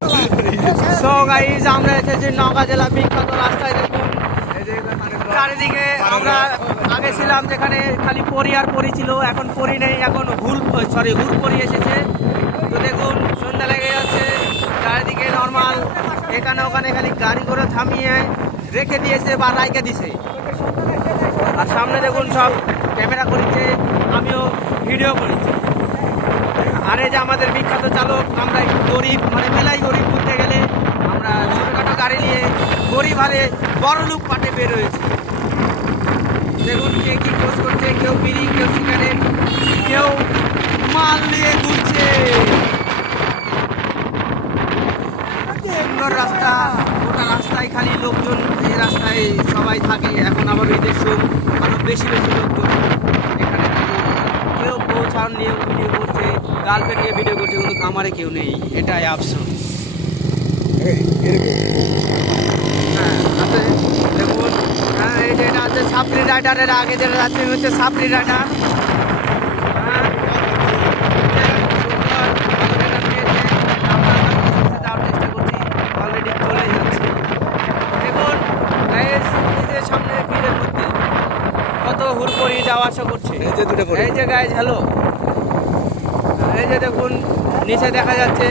So guys আমরা এসেছি নওগাঁ জেলা বিখ্যাত রাস্তায়। দেখুন চারিদিকে আমরা আগে ছিলাম যেখানে খালি পরি আর পরি ছিল, এখন পরি নেই, এখন হুর পরি এসেছে। তো দেখুন সন্ধ্যা লেগে যাচ্ছে, চারিদিকে নর্মাল, এখানে ওখানে খালি গাড়ি করে থামিয়ে রেখে দিয়েছে বা রাইকে দিছে। আর সামনে দেখুন সব ক্যামেরা করেছে, আমিও ভিডিও করেছি। আর এই যে আমাদের বিখ্যাত চালক, আমরা একটু গরিব, মানে মেলাই গরিব বলতে গেলে। আমরা ছোটোখাটো গাড়ি নিয়ে গরিব হারে বড় লোক পাটে বের হয়েছি। দেখুন কে কী খোঁজ করছে, কেউ বিড়ি, কেউ সিগারেট, কেউ মাল নিয়ে ঘুরছে। সুন্দর রাস্তা, গোটা রাস্তায় খালি লোকজন, এই রাস্তায় সবাই থাকে। এখন আবার ঈদের সময় আরও বেশি বেশি লোকজন এখানে থাকে। কেউ পৌঁছান নিয়ে ভিডিও করছে, গার্লফ্রেন্ড নিয়ে ভিডিও করছে, কিন্তু আমারে কেউ নেই, এটাই আফসোস। হ্যাঁ আছে, দেখুন এই যে এটা আছে সাপড়ি রাইডারের আগে যেটা যাচ্ছে হচ্ছে সাপড়ি রাইডার। যাওয়ার চেষ্টা করছি, অলরেডি চলে যাচ্ছে। দেখুন সামনে ভিড়ের মধ্যে কত হুড়পড়ি যাওয়া আসা করছে। এই যে গাইজ হ্যালো, এই যে দেখুন নিচে দেখা যাচ্ছে।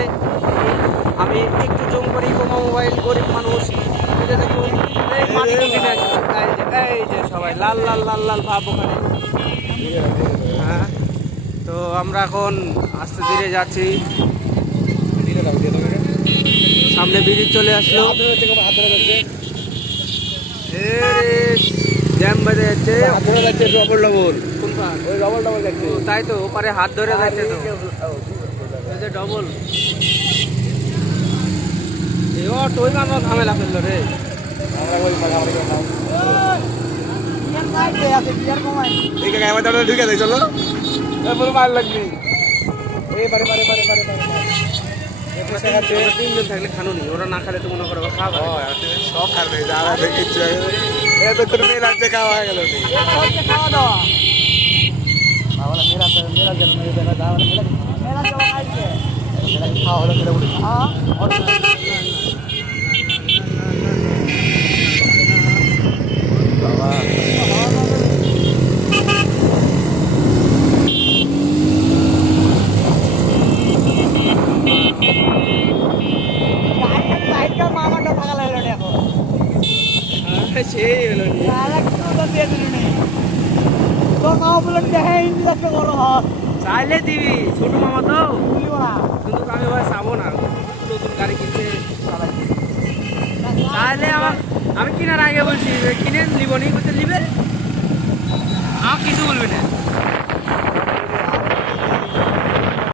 আমি একটু জুম করি, বোমা মোবাইল, গরিব মানুষ। এই যে দেখুন এই মাটি এই যে সবাই লাল লাল লাল লাল ভাব ওখানে। হ্যাঁ, তো আমরা এখন আস্তে ধীরে যাচ্ছি, সামনে ব্রিজ চলে আসলো। জ্যাম বেঁধে যাচ্ছে, তাই তো ওপারে হাত ধরে যাচ্ছে। তো এই যে ডবল ওই গান ঝামেলা ফেললো রে। ঢুকে দেয় চলো, মার লাগবি। তিনজন থাকলে খানো নি, ওরা না খেলে তো মনে করো খাওয়া সব খাবে। যারা দেখেছে এতক্ষণ মেয়েরাতে খাওয়া হয়ে গেল খাওয়া দাওয়া। চাইলে দিবি, ছোট মামা তো কিন্তু আমি ভাই চাবো না। নতুন গাড়ি কিনতে চাইলে আমি কেনার আগে বলছি কিনে নিব নি, নিবে, আমার কিছু বলবি না।